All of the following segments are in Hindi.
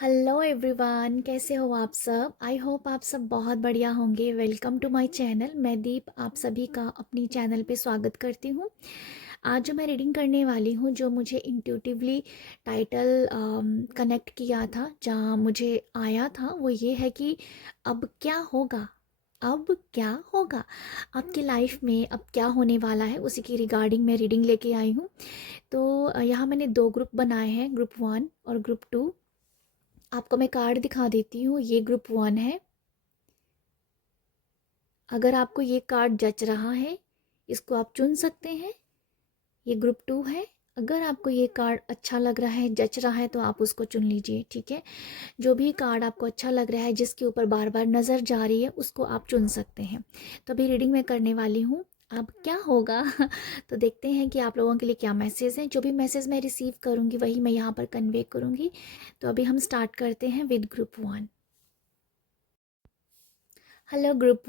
हेलो एवरीवन, कैसे हो आप सब। आई होप आप सब बहुत बढ़िया होंगे। Welcome to my channel. मैं दीप आप सभी का अपनी चैनल पे स्वागत करती हूँ। आज जो मैं रीडिंग करने वाली हूँ, जो मुझे इंट्यूटिवली टाइटल कनेक्ट किया था, जहाँ मुझे आया था, वो ये है कि अब क्या होगा। अब क्या होगा आपकी लाइफ में, अब क्या होने वाला है, उसी की रिगार्डिंग मैं रीडिंग लेके आई हूँ। तो यहाँ मैंने दो ग्रुप बनाए हैं, ग्रुप 1 और ग्रुप 2। आपको मैं कार्ड दिखा देती हूँ। ये ग्रुप 1 है। अगर आपको ये कार्ड जच रहा है, इसको आप चुन सकते हैं। ये ग्रुप 2 है। अगर आपको ये कार्ड अच्छा लग रहा है, जच रहा है, तो आप उसको चुन लीजिए। ठीक है। जो भी कार्ड आपको अच्छा लग रहा है, जिसके ऊपर बार बार नज़र जा रही है, उसको आप चुन सकते हैं। तो अभी रीडिंग मैं करने वाली हूँ। अब क्या होगा तो देखते हैं कि आप लोगों के लिए क्या मैसेज है। जो भी मैसेज मैं रिसीव करूँगी, वही मैं यहाँ पर कन्वे करूँगी। तो अभी हम स्टार्ट करते हैं विद ग्रुप 1। हेलो ग्रुप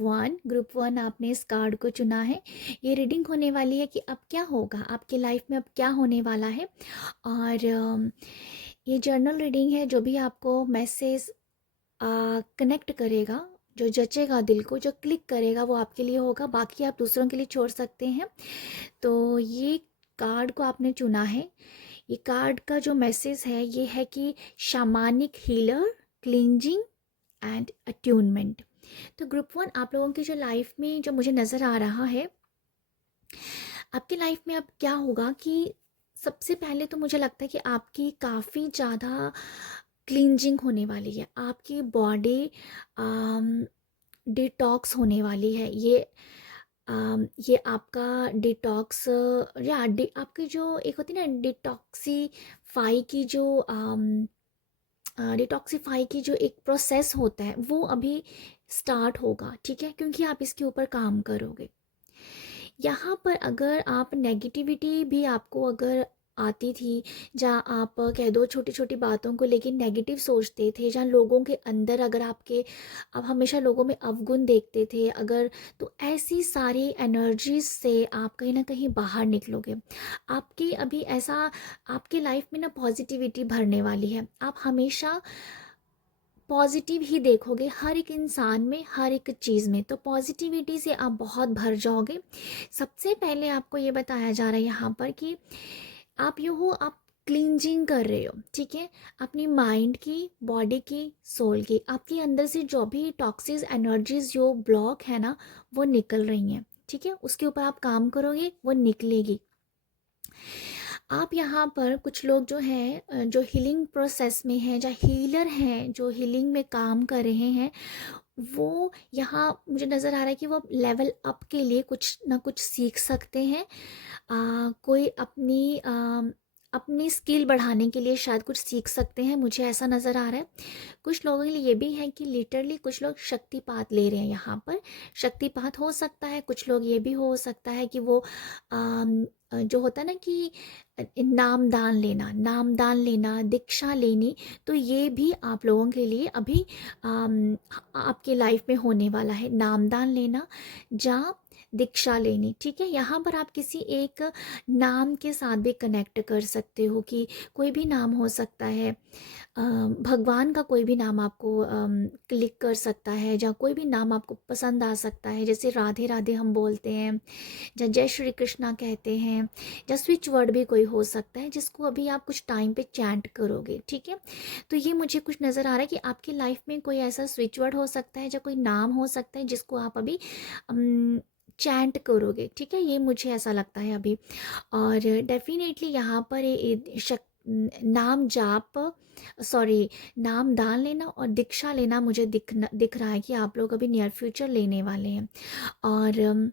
1 आपने इस कार्ड को चुना है। ये रीडिंग होने वाली है कि अब क्या होगा आपकी लाइफ में, अब क्या होने वाला है। और ये जर्नल रीडिंग है। जो भी आपको मैसेज कनेक्ट करेगा, जो जचेगा दिल को, जो क्लिक करेगा, वो आपके लिए होगा। बाकी आप दूसरों के लिए छोड़ सकते हैं। तो ये कार्ड को आपने चुना है। ये कार्ड का जो मैसेज है, ये है कि शामानिक हीलर, क्लींजिंग एंड अट्यूनमेंट। तो ग्रुप 1 आप लोगों की जो लाइफ में जो मुझे नज़र आ रहा है, आपकी लाइफ में अब क्या होगा कि सबसे पहले तो मुझे लगता है कि आपकी काफ़ी ज़्यादा क्लींजिंग होने वाली है। आपकी बॉडी डिटॉक्स होने वाली है। ये आपका डिटॉक्स, या आपकी जो एक होती है ना डिटॉक्सीफाई की जो डिटॉक्सिफाई की जो एक प्रोसेस होता है, वो अभी स्टार्ट होगा। ठीक है, क्योंकि आप इसके ऊपर काम करोगे। यहाँ पर अगर आप नेगेटिविटी भी आपको अगर आती थी, जहाँ आप कह दो छोटी छोटी बातों को लेकिन नेगेटिव सोचते थे, जहाँ लोगों के अंदर अगर आपके, आप हमेशा लोगों में अवगुण देखते थे अगर, तो ऐसी सारी एनर्जीज से आप कहीं ना कहीं बाहर निकलोगे। आपकी अभी ऐसा, आपकी लाइफ में ना पॉजिटिविटी भरने वाली है। आप हमेशा पॉजिटिव ही देखोगे हर एक इंसान में, हर एक चीज़ में। तो पॉजिटिविटी से आप बहुत भर जाओगे। सबसे पहले आपको ये बताया जा रहा है यहाँ पर कि आप यूँ हो, आप क्लींजिंग कर रहे हो। ठीक है, अपनी माइंड की, बॉडी की, सोल की, आपके अंदर से जो भी टॉक्सिस एनर्जीज जो ब्लॉक है ना, वो निकल रही हैं। ठीक है, उसके ऊपर आप काम करोगे, वो निकलेगी। आप यहाँ पर कुछ लोग जो हैं, जो हीलिंग प्रोसेस में हैं, या हीलर हैं, जो हीलिंग में काम कर रहे हैं, वो यहाँ मुझे नज़र आ रहा है कि वो लेवल अप के लिए कुछ ना कुछ सीख सकते हैं। कोई अपनी स्किल बढ़ाने के लिए शायद कुछ सीख सकते हैं, मुझे ऐसा नज़र आ रहा है। कुछ लोगों के लिए ये भी है कि लिटरली कुछ लोग शक्तिपात ले रहे हैं यहाँ पर। शक्तिपात हो सकता है। कुछ लोग ये भी हो सकता है कि वो जो होता है ना कि नामदान लेना, दीक्षा लेनी। तो ये भी आप लोगों के लिए अभी आपके लाइफ में होने वाला है, नामदान लेना, जहाँ दीक्षा लेनी। ठीक है, यहाँ पर आप किसी एक नाम के साथ भी कनेक्ट कर सकते हो, कि कोई भी नाम हो सकता है। भगवान का कोई भी नाम आपको क्लिक कर सकता है, या कोई भी नाम आपको पसंद आ सकता है। जैसे राधे राधे हम बोलते हैं, या जय श्री कृष्णा कहते हैं, या स्विच वर्ड भी कोई हो सकता है, जिसको अभी आप कुछ टाइम पे चैंट करोगे। ठीक है, तो ये मुझे कुछ नज़र आ रहा है कि आपकी लाइफ में कोई ऐसा स्विच वर्ड हो सकता है, या कोई नाम हो सकता है, जिसको आप अभी चैंट करोगे। ठीक है, ये मुझे ऐसा लगता है अभी। और डेफिनेटली यहाँ पर नाम जाप, सॉरी, नाम दान लेना और दीक्षा लेना मुझे दिख रहा है कि आप लोग अभी नियर फ्यूचर लेने वाले हैं। और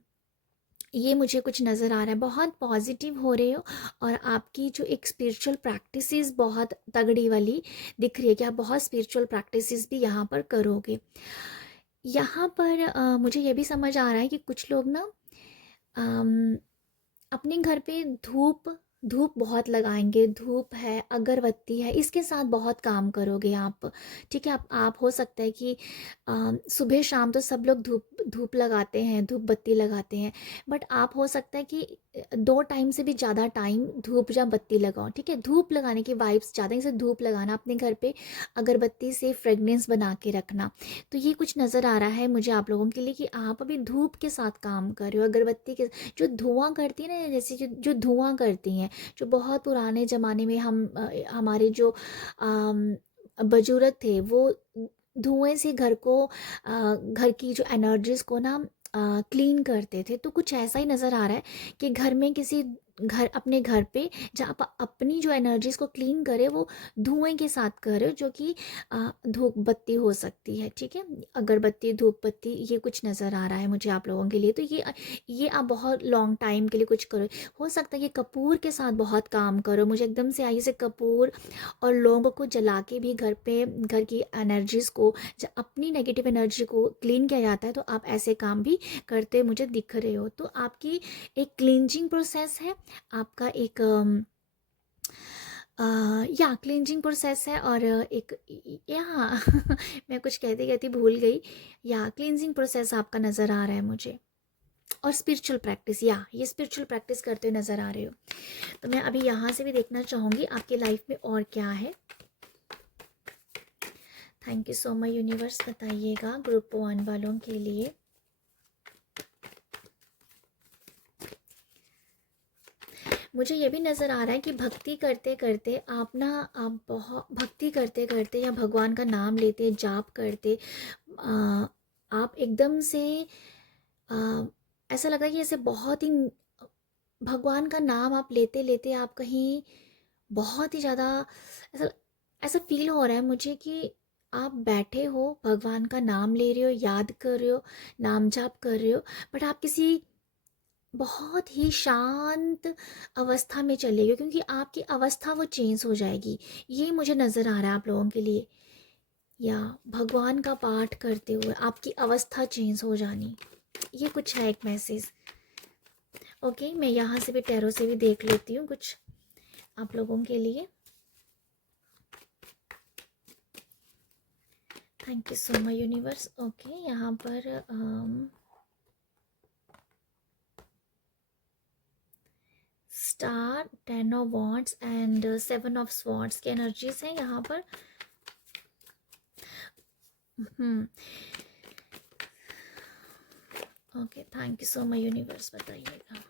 ये मुझे कुछ नज़र आ रहा है, बहुत पॉजिटिव हो रहे हो। और आपकी जो एक स्पिरिचुअल प्रैक्टिसेस बहुत तगड़ी वाली दिख रही है, कि आप बहुत स्पिरिचुअल प्रैक्टिसेस भी यहाँ पर करोगे। यहाँ पर मुझे ये भी समझ आ रहा है कि कुछ लोग ना अम, अपने घर पे धूप धूप बहुत लगाएंगे, धूप है, अगरबत्ती है, इसके साथ बहुत काम करोगे आप। ठीक है, आप हो सकता है कि सुबह शाम तो सब लोग धूप धूप लगाते हैं, धूप बत्ती लगाते हैं, बट आप हो सकता है कि 2 टाइम से भी ज़्यादा टाइम धूप या बत्ती लगाओ। ठीक है, धूप लगाने की वाइब्स ज़्यादा, जैसे धूप लगाना अपने घर पे, अगरबत्ती से फ्रेगनेंस बना के रखना। तो ये कुछ नज़र आ रहा है मुझे आप लोगों के लिए कि आप अभी धूप के साथ काम कर रहे हो, अगरबत्ती के, जो धुआं करती है ना, जैसे जो धुआं करती हैं, जो बहुत पुराने ज़माने में हमारे जो बुजुर्ग थे, वो धुएं से घर को, घर की जो एनर्जीज को ना क्लीन करते थे। तो कुछ ऐसा ही नज़र आ रहा है कि घर में किसी घर, अपने घर पे जहाँ आप अपनी जो एनर्जीज को क्लीन करे, वो धुएं के साथ करे, जो कि धूप बत्ती हो सकती है। ठीक है, अगरबत्ती, धूप बत्ती, ये कुछ नज़र आ रहा है मुझे आप लोगों के लिए। तो ये आप बहुत लॉन्ग टाइम के लिए कुछ करो। हो सकता है कि कपूर के साथ बहुत काम करो, मुझे एकदम से आई से कपूर और लौंग को जला के भी घर पे, घर की एनर्जीज को, जब अपनी नेगेटिव एनर्जी को क्लीन किया जाता है, तो आप ऐसे काम भी करते मुझे दिख रहे हो। तो आपकी एक क्लींजिंग प्रोसेस है, आपका एक या क्लींजिंग प्रोसेस है, और एक यहाँ मैं कुछ कहते कहती भूल गई, या क्लींजिंग प्रोसेस आपका नज़र आ रहा है मुझे, और स्पिरिचुअल प्रैक्टिस, या ये स्पिरिचुअल प्रैक्टिस करते हुए नज़र आ रहे हो। तो मैं अभी यहाँ से भी देखना चाहूँगी आपकी लाइफ में और क्या है। Thank you so much universe, बताइएगा ग्रुप 1 वालों के लिए। मुझे ये भी नज़र आ रहा है कि भक्ति करते करते आप बहुत भक्ति करते करते या भगवान का नाम लेते, जाप करते, आप एकदम से ऐसा लग रहा है कि जैसे बहुत ही भगवान का नाम आप लेते लेते आप कहीं बहुत ही ज़्यादा, ऐसा ऐसा फील हो रहा है मुझे कि आप बैठे हो, भगवान का नाम ले रहे हो, याद कर रहे हो, नाम जाप कर रहे हो, बट आप किसी बहुत ही शांत अवस्था में चले गए, क्योंकि आपकी अवस्था वो चेंज हो जाएगी। ये मुझे नज़र आ रहा है आप लोगों के लिए, या भगवान का पाठ करते हुए आपकी अवस्था चेंज हो जानी, ये कुछ है एक मैसेज। ओके, मैं यहाँ से भी टैरो से भी देख लेती हूँ कुछ आप लोगों के लिए। Thank you so much universe. Okay, यहाँ पर star, 10 of wands and 7 of swords की एनर्जीज हैं यहाँ पर। Okay, thank you so much universe, बताइएगा।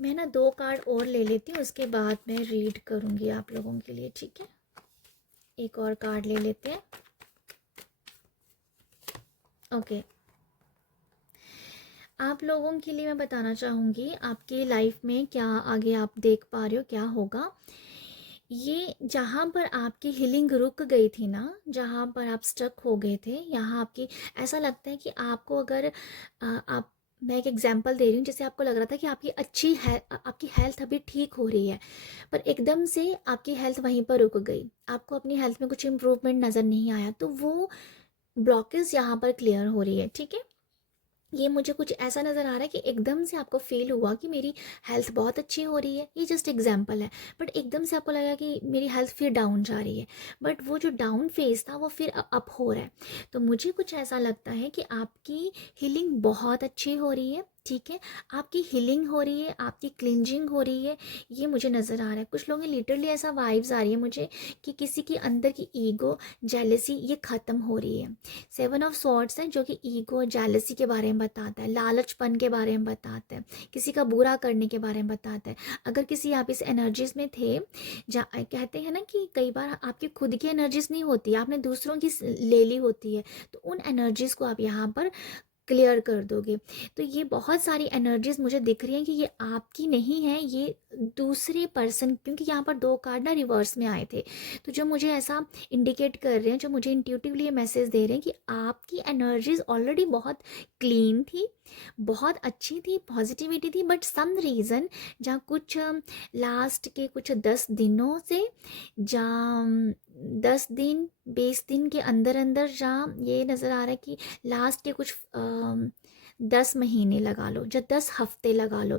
मैं ना 2 कार्ड और ले लेती हूँ, उसके बाद मैं रीड करूँगी आप लोगों के लिए। ठीक है, एक और कार्ड ले लेते हैं। ओके, आप लोगों के लिए मैं बताना चाहूँगी आपकी लाइफ में क्या आगे आप देख पा रहे हो, क्या होगा। ये जहाँ पर आपकी हीलिंग रुक गई थी ना, जहाँ पर आप स्टक हो गए थे, यहाँ आपकी, ऐसा लगता है कि आपको अगर आप, मैं एक एग्जांपल दे रही हूँ, जैसे आपको लग रहा था कि आपकी हेल्थ अभी ठीक हो रही है, पर एकदम से आपकी हेल्थ वहीं पर रुक गई, आपको अपनी हेल्थ में कुछ इम्प्रूवमेंट नज़र नहीं आया, तो वो ब्लॉकेज यहाँ पर क्लियर हो रही है। ठीक है, ये मुझे कुछ ऐसा नज़र आ रहा है कि एकदम से आपको फील हुआ कि मेरी हेल्थ बहुत अच्छी हो रही है, ये जस्ट एग्जांपल है, बट एकदम से आपको लगा कि मेरी हेल्थ फिर डाउन जा रही है, बट वो जो डाउन फेज था वो फिर अप हो रहा है। तो मुझे कुछ ऐसा लगता है कि आपकी हीलिंग बहुत अच्छी हो रही है। ठीक है, आपकी हीलिंग हो रही है, आपकी क्लिंजिंग हो रही है, ये मुझे नज़र आ रहा है। कुछ लोगों की लिटरली ऐसा वाइब्स आ रही है मुझे कि किसी के अंदर की ईगो, जेलसी, ये ख़त्म हो रही है। 7 ऑफ सॉर्ड्स है, जो कि ईगो, जेलसी के बारे में बताता है, लालचपन के बारे में बताता है, किसी का बुरा करने के बारे में बताता है। अगर किसी आप इस एनर्जीज में थे, जहाँ कहते हैं ना कि कई बार आपकी खुद की एनर्जीज नहीं होती, आपने दूसरों की ले ली होती है, तो उन एनर्जीज को आप यहाँ पर क्लियर कर दोगे। तो ये बहुत सारी एनर्जीज मुझे दिख रही हैं कि ये आपकी नहीं है, ये दूसरे पर्सन, क्योंकि यहाँ पर 2 कार्ड ना रिवर्स में आए थे, तो जो मुझे ऐसा इंडिकेट कर रहे हैं, जो मुझे इंट्यूटिवली ये मैसेज दे रहे हैं कि आपकी एनर्जीज ऑलरेडी बहुत क्लीन थी, बहुत अच्छी थी, पॉजिटिविटी थी, बट सम रीज़न, जहाँ कुछ लास्ट के कुछ 10 दिनों से, जहाँ 10 दिन 20 दिन के अंदर अंदर, जहाँ ये नज़र आ रहा है कि लास्ट के कुछ 10 महीने लगा लो, या 10 हफ्ते लगा लो,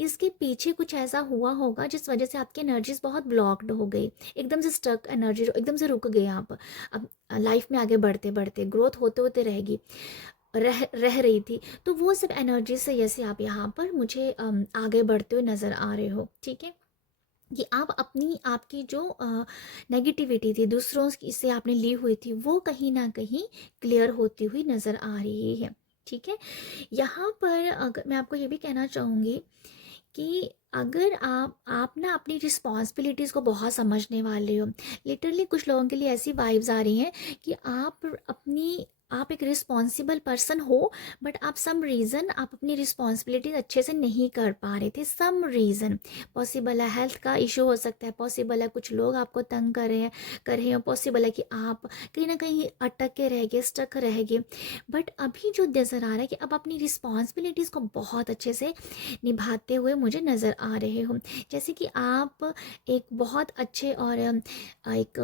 इसके पीछे कुछ ऐसा हुआ होगा जिस वजह से आपकी एनर्जीज बहुत ब्लॉक्ड हो गई, एकदम से स्टक एनर्जी, एकदम से रुक गए आप। अब लाइफ में आगे बढ़ते बढ़ते ग्रोथ होते होते रहेगी, रह रही थी, तो वो सब एनर्जी से जैसे आप यहाँ पर मुझे आगे बढ़ते हुए नज़र आ रहे हो, ठीक है। कि आप अपनी, आपकी जो नेगेटिविटी थी दूसरों से आपने ली हुई थी, वो कहीं ना कहीं क्लियर होती हुई नज़र आ रही है, ठीक है। यहाँ पर अगर मैं आपको ये भी कहना चाहूँगी कि अगर आप ना अपनी रिस्पॉन्सिबिलिटीज़ को बहुत समझने वाले हो, लिटरली कुछ लोगों के लिए ऐसी वाइब्स आ रही हैं कि आप एक रिस्पॉन्सिबल पर्सन हो, बट आप सम रीज़न आप अपनी रिस्पॉन्सिबिलिटीज अच्छे से नहीं कर पा रहे थे, सम रीज़न। पॉसिबल है हेल्थ का इशू हो सकता है, पॉसिबल है कुछ लोग आपको तंग कर रहे हैं, पॉसिबल है कि आप कहीं ना कहीं अटक के रह गए, स्टक रह गए। बट अभी जो नज़र आ रहा है कि अब अपनी रिस्पॉन्सिबिलिटीज़ को बहुत अच्छे से निभाते हुए मुझे नज़र आ रहे हो, जैसे कि आप एक बहुत अच्छे और एक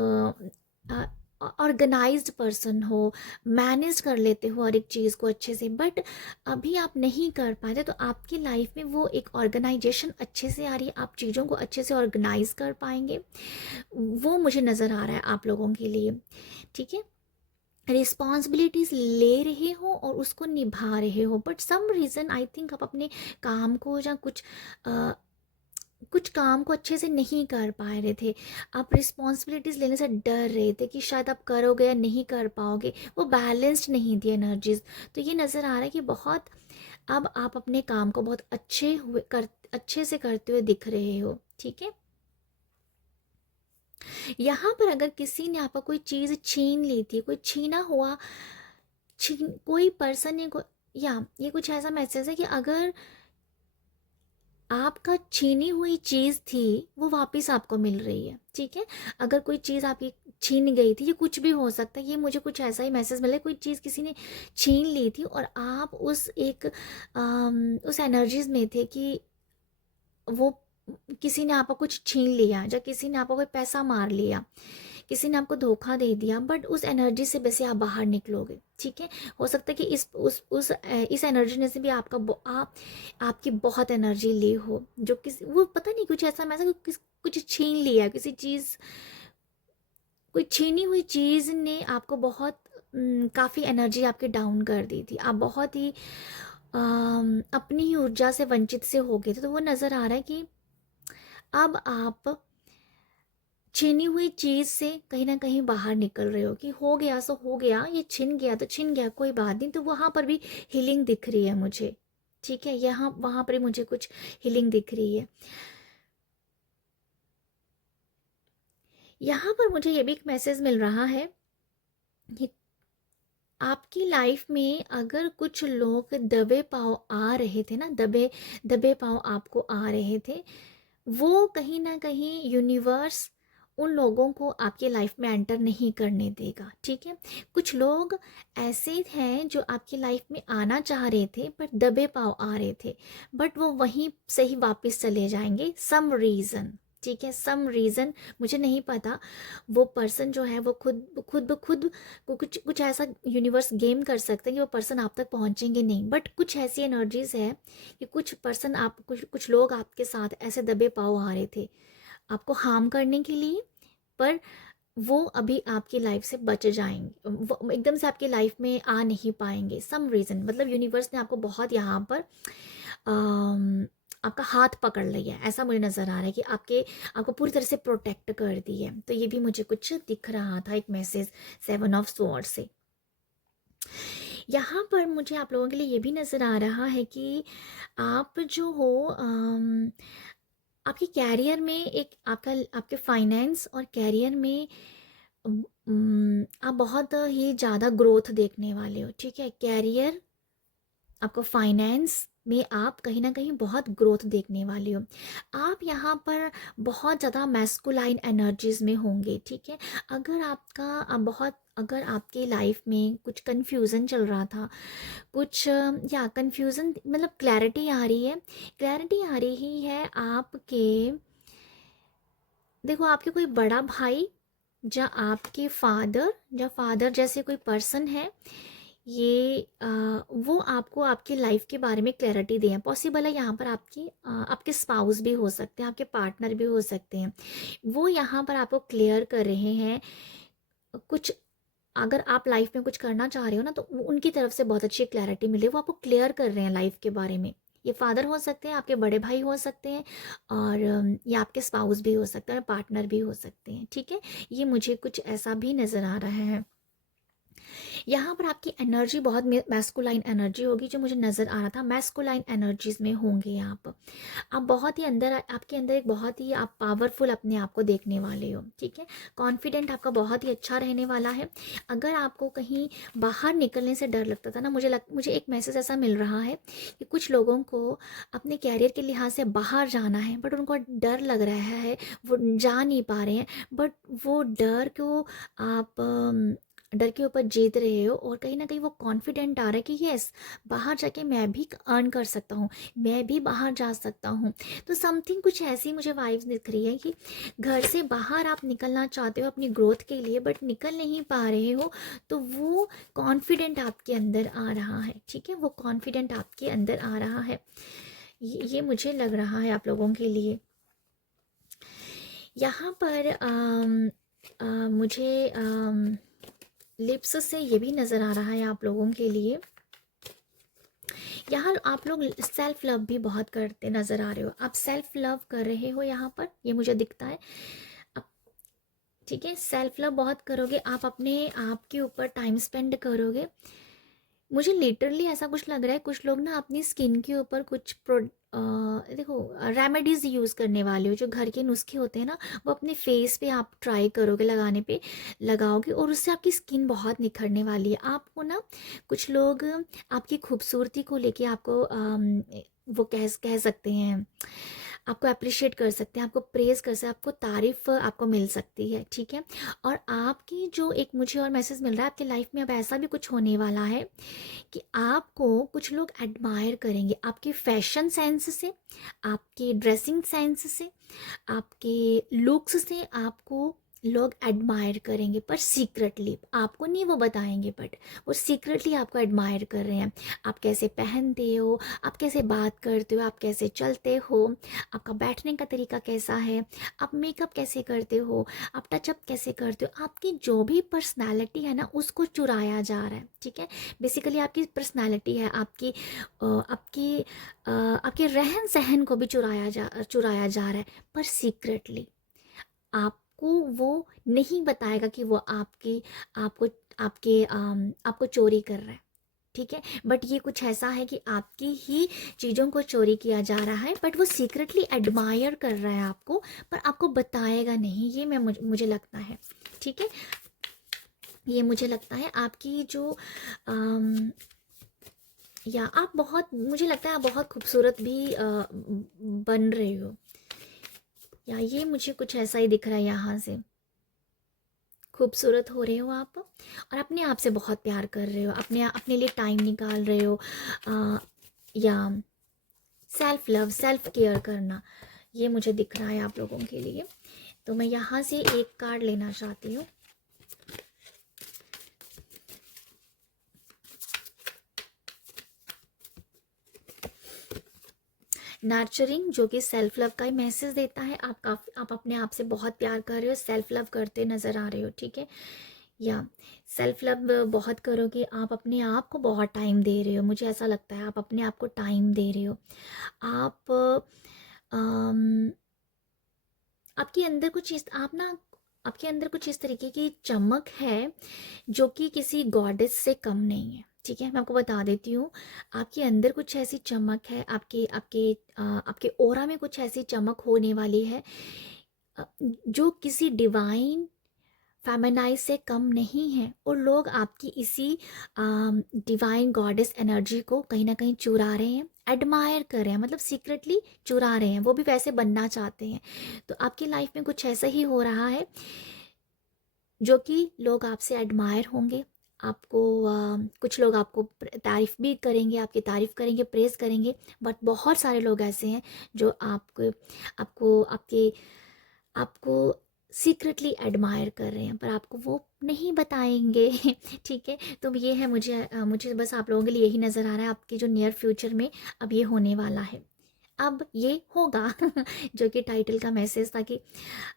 ऑर्गेनाइज्ड पर्सन हो, मैनेज कर लेते हो हर एक चीज़ को अच्छे से, बट अभी आप नहीं कर पाते, तो आपकी लाइफ में वो एक ऑर्गेनाइजेशन अच्छे से आ रही है, आप चीज़ों को अच्छे से ऑर्गेनाइज कर पाएंगे, वो मुझे नज़र आ रहा है आप लोगों के लिए, ठीक है। रिस्पॉन्सिबिलिटीज़ ले रहे हो और उसको निभा रहे हो, but some reason I think आप अपने काम को या कुछ काम को अच्छे से नहीं कर पा रहे थे, आप रिस्पॉन्सिबिलिटीज़ लेने से डर रहे थे कि शायद आप करोगे या नहीं कर पाओगे, वो बैलेंस्ड नहीं थी एनर्जीज। तो ये नज़र आ रहा है कि बहुत, अब आप अपने काम को बहुत अच्छे से करते हुए दिख रहे हो, ठीक है। यहाँ पर अगर किसी ने आपका कोई चीज़ छीन ली थी, कोई छीना हुआ, कोई पर्सन ने या ये कुछ ऐसा मैसेज है कि अगर आपका छीनी हुई चीज़ थी वो वापस आपको मिल रही है, ठीक है। अगर कोई चीज़ आपकी छीन गई थी, ये कुछ भी हो सकता है, ये मुझे कुछ ऐसा ही मैसेज मिला, कोई चीज़ किसी ने छीन ली थी और आप उस एनर्जीज में थे कि वो किसी ने आपको कुछ छीन लिया, या किसी ने आपको कोई पैसा मार लिया, किसी ने आपको धोखा दे दिया, बट उस एनर्जी से वैसे आप बाहर निकलोगे, ठीक है। हो सकता है कि इस एनर्जी ने से भी आपकी बहुत एनर्जी ली हो, जो किसी, वो पता नहीं कुछ ऐसा मैसेज, कुछ छीन लिया, किसी चीज़, कोई छीनी हुई चीज़ ने आपको बहुत काफ़ी एनर्जी आपकी डाउन कर दी थी, आप बहुत ही अपनी ही ऊर्जा से वंचित से हो गए थे, तो वो नज़र आ रहा है कि अब आप छीनी हुई चीज़ से कहीं ना कहीं बाहर निकल रहे हो, कि हो गया सो हो गया, ये छिन गया तो छिन गया, कोई बात नहीं। तो वहाँ पर भी हीलिंग दिख रही है मुझे, ठीक है, यहाँ वहाँ पर भी मुझे कुछ हीलिंग दिख रही है। यहाँ पर मुझे ये भी एक मैसेज मिल रहा है कि आपकी लाइफ में अगर कुछ लोग दबे पाँव आ रहे थे ना, दबे दबे पाँव आपको आ रहे थे, वो कहीं ना कहीं यूनिवर्स उन लोगों को आपकी लाइफ में एंटर नहीं करने देगा, ठीक है। कुछ लोग ऐसे हैं जो आपकी लाइफ में आना चाह रहे थे पर दबे पाँव आ रहे थे, बट वो वहीं से ही वापस चले जाएंगे, सम रीज़न, ठीक है, सम रीज़न, मुझे नहीं पता। वो पर्सन जो है वो खुद को कुछ कुछ ऐसा यूनिवर्स गेम कर सकते हैं कि वो पर्सन आप तक पहुंचेंगे नहीं, बट कुछ ऐसी एनर्जीज है कि कुछ पर्सन, आप कुछ लोग आपके साथ ऐसे दबे पाँव आ रहे थे आपको हार्म करने के लिए, पर वो अभी आपकी लाइफ से बच जाएंगे, वो एकदम से आपकी लाइफ में आ नहीं पाएंगे, सम रीज़न, मतलब यूनिवर्स ने आपको बहुत यहाँ पर आपका हाथ पकड़ लिया है, ऐसा मुझे नज़र आ रहा है कि आपको पूरी तरह से प्रोटेक्ट कर दी है। तो ये भी मुझे कुछ दिख रहा था, एक मैसेज 7 ऑफ स्वॉर्ड से। यहाँ पर मुझे आप लोगों के लिए ये भी नज़र आ रहा है कि आप जो हो आपके कैरियर में आपके फाइनेंस और कैरियर में आप बहुत ही ज़्यादा ग्रोथ देखने वाले हो, ठीक है। कैरियर, आपको फाइनेंस में आप कहीं ना कहीं बहुत ग्रोथ देखने वाले हो, आप यहाँ पर बहुत ज़्यादा मैस्कुलाइन एनर्जीज में होंगे, ठीक है। अगर आपके लाइफ में कुछ कन्फ्यूज़न चल रहा था, कुछ या कन्फ्यूज़न मतलब क्लैरिटी आ रही है, क्लैरिटी आ रही है आपके, देखो आपके कोई बड़ा भाई या आपके फादर जैसे कोई पर्सन है, ये वो आपको आपकी लाइफ के बारे में क्लैरिटी दें। पॉसिबल है यहाँ पर आपके स्पाउस भी हो सकते हैं, आपके पार्टनर भी हो सकते हैं। वो यहाँ पर आपको क्लियर कर रहे हैं कुछ। अगर आप लाइफ में कुछ करना चाह रहे हो ना, तो उनकी तरफ से बहुत अच्छी क्लैरिटी मिले, वो आपको क्लियर कर रहे हैं लाइफ के बारे में। ये फादर हो सकते हैं, आपके बड़े भाई हो सकते हैं, और ये आपके स्पाउस भी हो सकते हैं, पार्टनर भी हो सकते हैं, ठीक है। ये मुझे कुछ ऐसा भी नज़र आ रहा है। यहाँ पर आपकी एनर्जी बहुत मैस्कुलाइन एनर्जी होगी, जो मुझे नज़र आ रहा था। मैस्कुलाइन एनर्जीज में होंगे आप बहुत ही अंदर, आपके अंदर एक बहुत ही आप पावरफुल अपने आप को देखने वाले हो, ठीक है। कॉन्फिडेंट आपका बहुत ही अच्छा रहने वाला है। अगर आपको कहीं बाहर निकलने से डर लगता था ना, मुझे एक मैसेज ऐसा मिल रहा है कि कुछ लोगों को अपने कैरियर के लिहाज से बाहर जाना है, बट उनको डर लग रहा है, वो जा नहीं पा रहे हैं। बट वो आप डर के ऊपर जीत रहे हो, और कहीं ना कहीं वो कॉन्फिडेंट आ रहा है कि यस, बाहर जाके मैं भी अर्न कर सकता हूँ, मैं भी बाहर जा सकता हूँ। तो समथिंग कुछ ऐसी मुझे वाइब्स दिख रही है कि घर से बाहर आप निकलना चाहते हो अपनी ग्रोथ के लिए, बट निकल नहीं पा रहे हो। तो वो कॉन्फिडेंट आपके अंदर आ रहा है, ठीक है, वो कॉन्फिडेंट आपके अंदर आ रहा है। ये मुझे लग रहा है आप लोगों के लिए। यहाँ पर मुझे लिप्स से ये भी नज़र आ रहा है आप लोगों के लिए। यहाँ आप लोग सेल्फ लव भी बहुत करते नज़र आ रहे हो, आप सेल्फ लव कर रहे हो यहाँ पर, ये मुझे दिखता है। आप ठीक है, सेल्फ लव बहुत करोगे, आप अपने आप के ऊपर टाइम स्पेंड करोगे। मुझे लिटरली ऐसा कुछ लग रहा है, कुछ लोग ना अपनी स्किन के ऊपर कुछ देखो रेमेडीज़ यूज़ करने वाले हो, जो घर के नुस्खे होते हैं ना, वो अपने फेस पे आप ट्राई करोगे, लगाने पे लगाओगे, और उससे आपकी स्किन बहुत निखरने वाली है। आपको ना कुछ लोग आपकी खूबसूरती को लेके आपको वो कह सकते हैं, आपको अप्रिशिएट कर सकते हैं, आपको प्रेज़ कर सकते हैं, आपको तारीफ़ आपको मिल सकती है, ठीक है। और आपकी जो एक मुझे और मैसेज मिल रहा है, आपकी लाइफ में अब ऐसा भी कुछ होने वाला है कि आपको कुछ लोग एडमायर करेंगे, आपके फैशन सेंस से, आपके ड्रेसिंग सेंस से, आपके लुक्स से आपको लोग एडमायर करेंगे, पर सीक्रेटली आपको नहीं वो बताएंगे, बट वो सीक्रेटली आपको एडमायर कर रहे हैं। आप कैसे पहनते हो, आप कैसे बात करते हो, आप कैसे चलते हो, आपका बैठने का तरीका कैसा है, आप मेकअप कैसे करते हो, आप टचअप कैसे करते हो, आपकी जो भी पर्सनालिटी है ना, उसको चुराया जा रहा है, ठीक है। बेसिकली आपकी पर्सनालिटी है, आपके रहन सहन को भी चुराया जा रहा है, पर सीक्रेटली आपको वो नहीं बताएगा कि वो आपको आपको चोरी कर रहा है, ठीक है। बट ये कुछ ऐसा है कि आपकी ही चीज़ों को चोरी किया जा रहा है, बट वो सीक्रेटली एडमायर कर रहा है आपको, पर आपको बताएगा नहीं। ये मुझे लगता है, ठीक है। ये मुझे लगता है आपकी जो अम, या आप बहुत, मुझे लगता है आप बहुत खूबसूरत भी बन रहे हो, या ये मुझे कुछ ऐसा ही दिख रहा है। यहाँ से खूबसूरत हो रहे हो आप, और अपने आप से बहुत प्यार कर रहे हो, अपने लिए टाइम निकाल रहे हो, या सेल्फ लव, सेल्फ केयर करना, ये मुझे दिख रहा है आप लोगों के लिए। तो मैं यहाँ से एक कार्ड लेना चाहती हूँ। नर्चरिंग, जो कि सेल्फ लव का ही मैसेज देता है। आप अपने आप से बहुत प्यार कर रहे हो, सेल्फ लव करते नज़र आ रहे हो, ठीक है। या सेल्फ लव बहुत करोगे, आप अपने आप को बहुत टाइम दे रहे हो, मुझे ऐसा लगता है आप अपने आप को टाइम दे रहे हो। आप अम, आपके अंदर कुछ इस आप ना आपके अंदर कुछ इस तरीके की चमक है, जो कि किसी गॉडेस से कम नहीं है, ठीक है। मैं आपको बता देती हूँ, आपके अंदर कुछ ऐसी चमक है, आपके ऑरा में कुछ ऐसी चमक होने वाली है, जो किसी डिवाइन फेमिनाइज से कम नहीं है। और लोग आपकी इसी डिवाइन गॉडेस एनर्जी को कहीं ना कहीं चुरा रहे हैं, एडमायर कर रहे हैं, मतलब सीक्रेटली चुरा रहे हैं, वो भी वैसे बनना चाहते हैं। तो आपकी लाइफ में कुछ ऐसा ही हो रहा है, जो कि लोग आपसे एडमायर होंगे, आपको कुछ लोग आपको तारीफ़ भी करेंगे, आपकी तारीफ़ करेंगे, प्रेज़ करेंगे। बट बहुत सारे लोग ऐसे हैं जो आपको आपको आपके आपको सीक्रेटली एडमायर कर रहे हैं पर आपको वो नहीं बताएंगे। ठीक है, तो ये है, मुझे बस आप लोगों के लिए यही नज़र आ रहा है आपके जो नियर फ्यूचर में अब ये होने वाला है, अब ये होगा। जो कि टाइटल का मैसेज था कि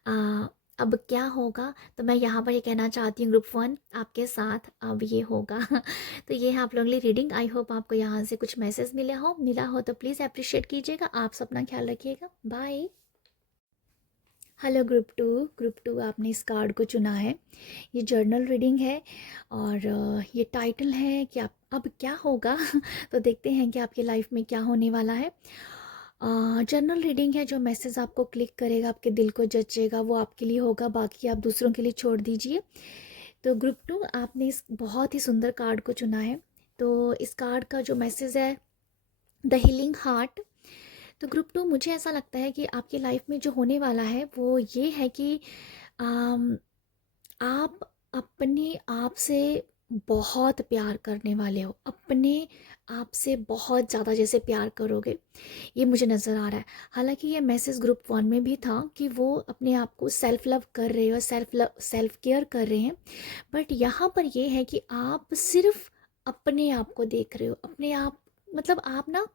आ, अब क्या होगा, तो मैं यहाँ पर ये कहना चाहती हूँ ग्रुप 1 आपके साथ अब ये होगा। तो ये है आप लोगों के लिए रीडिंग। आई होप आपको यहाँ से कुछ मैसेज मिला हो तो प्लीज़ अप्रिशिएट कीजिएगा। आप सब अपना ख्याल रखिएगा। बाय। हेलो ग्रुप 2 आपने इस कार्ड को चुना है। ये जर्नल रीडिंग है और ये टाइटल है कि आप अब क्या होगा। तो देखते हैं कि आपकी लाइफ में क्या होने वाला है। जर्नल रीडिंग है, जो मैसेज आपको क्लिक करेगा, आपके दिल को जचेगा, वो आपके लिए होगा, बाकी आप दूसरों के लिए छोड़ दीजिए। तो ग्रुप 2 आपने इस बहुत ही सुंदर कार्ड को चुना है। तो इस कार्ड का जो मैसेज है, द हीलिंग हार्ट। तो ग्रुप 2 मुझे ऐसा लगता है कि आपकी लाइफ में जो होने वाला है वो ये है कि आम, आप अपने आप से बहुत प्यार करने वाले हो, अपने आप से बहुत ज़्यादा जैसे प्यार करोगे, ये मुझे नज़र आ रहा है। हालांकि ये मैसेज ग्रुप 1 में भी था कि वो अपने आप को सेल्फ लव कर रहे हो, सेल्फ केयर कर रहे हैं। बट यहाँ पर ये है कि आप सिर्फ अपने आप को देख रहे हो, अपने आप, मतलब आप ना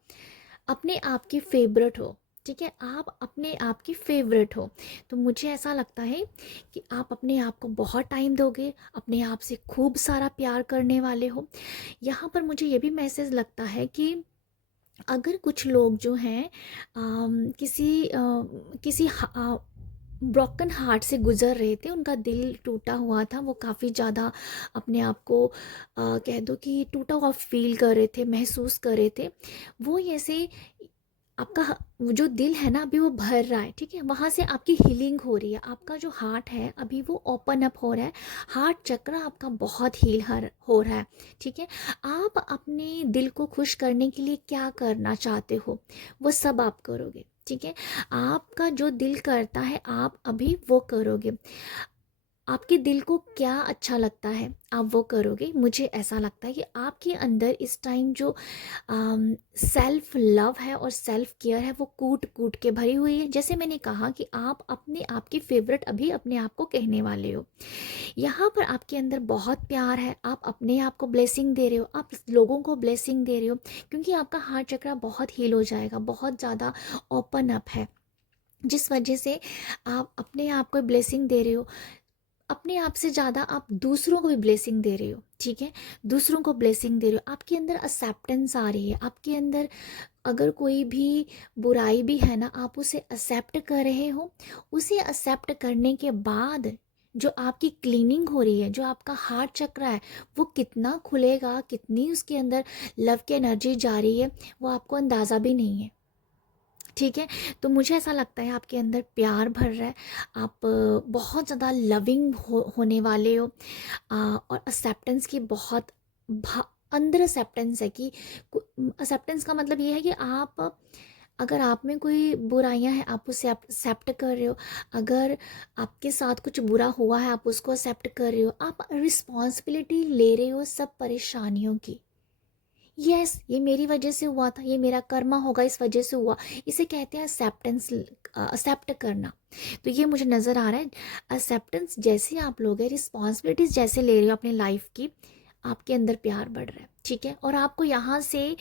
अपने आप की फेवरेट हो। ठीक है, आप अपने आप की फेवरेट हो। तो मुझे ऐसा लगता है कि आप अपने आप को बहुत टाइम दोगे, अपने आप से खूब सारा प्यार करने वाले हो। यहाँ पर मुझे ये भी मैसेज लगता है कि अगर कुछ लोग जो हैं किसी ब्रोकन हार्ट से गुजर रहे थे, उनका दिल टूटा हुआ था, वो काफ़ी ज़्यादा अपने आप को कह दो कि टूटा हुआ फील कर रहे थे, महसूस कर रहे थे। वो ऐसे आपका वो जो दिल है ना अभी वो भर रहा है। ठीक है, वहाँ से आपकी हीलिंग हो रही है, आपका जो हार्ट है अभी वो ओपन अप हो रहा है, हार्ट चक्र आपका बहुत हो रहा है। ठीक है, आप अपने दिल को खुश करने के लिए क्या करना चाहते हो वो सब आप करोगे। ठीक है, आपका जो दिल करता है आप अभी वो करोगे। आपके दिल को क्या अच्छा लगता है आप वो करोगे। मुझे ऐसा लगता है कि आपके अंदर इस टाइम जो सेल्फ लव है और सेल्फ केयर है वो कूट कूट के भरी हुई है। जैसे मैंने कहा कि आप अपने आप की फेवरेट अभी अपने आप को कहने वाले हो। यहाँ पर आपके अंदर बहुत प्यार है, आप अपने आप को ब्लेसिंग दे रहे हो, आप लोगों को ब्लेसिंग दे रहे हो, क्योंकि आपका हार्ट चक्र बहुत हील हो जाएगा, बहुत ज़्यादा ओपन अप है, जिस वजह से आप अपने आप को ब्लेसिंग दे रहे हो। अपने आप से ज़्यादा आप दूसरों को भी ब्लेसिंग दे रहे हो। ठीक है, दूसरों को ब्लेसिंग दे रहे हो, आपके अंदर एक्सेप्टेंस आ रही है, आपके अंदर अगर कोई भी बुराई भी है ना आप उसे एक्सेप्ट कर रहे हो। उसे एक्सेप्ट करने के बाद जो आपकी क्लीनिंग हो रही है, जो आपका हार्ट चक्र है वो कितना खुलेगा, कितनी उसके अंदर लव की एनर्जी जा रही है, वो आपको अंदाज़ा भी नहीं है। ठीक है, तो मुझे ऐसा लगता है आपके अंदर प्यार भर रहा है, आप बहुत ज़्यादा लविंग होने वाले हो। और एक्सेप्टेंस की बहुत अंदर एक्सेप्टेंस है कि एक्सेप्टेंस का मतलब ये है कि आप, अगर आप में कोई बुराइयां हैं आप उसे एक्सेप्ट कर रहे हो, अगर आपके साथ कुछ बुरा हुआ है आप उसको एक्सेप्ट कर रहे हो, आप रिस्पॉन्सिबिलिटी ले रहे हो सब परेशानियों की। यस, ये मेरी वजह से हुआ था, ये मेरा कर्मा होगा, इस वजह से हुआ। इसे कहते हैं एक्सेप्टेंस, एक्सेप्ट करना। तो ये मुझे नज़र आ रहा है, एक्सेप्टेंस जैसे आप लोग हैं, रिस्पॉन्सिबिलिटीज जैसे ले रहे हो अपने लाइफ की, आपके अंदर प्यार बढ़ रहा है। ठीक है, और आपको यहाँ से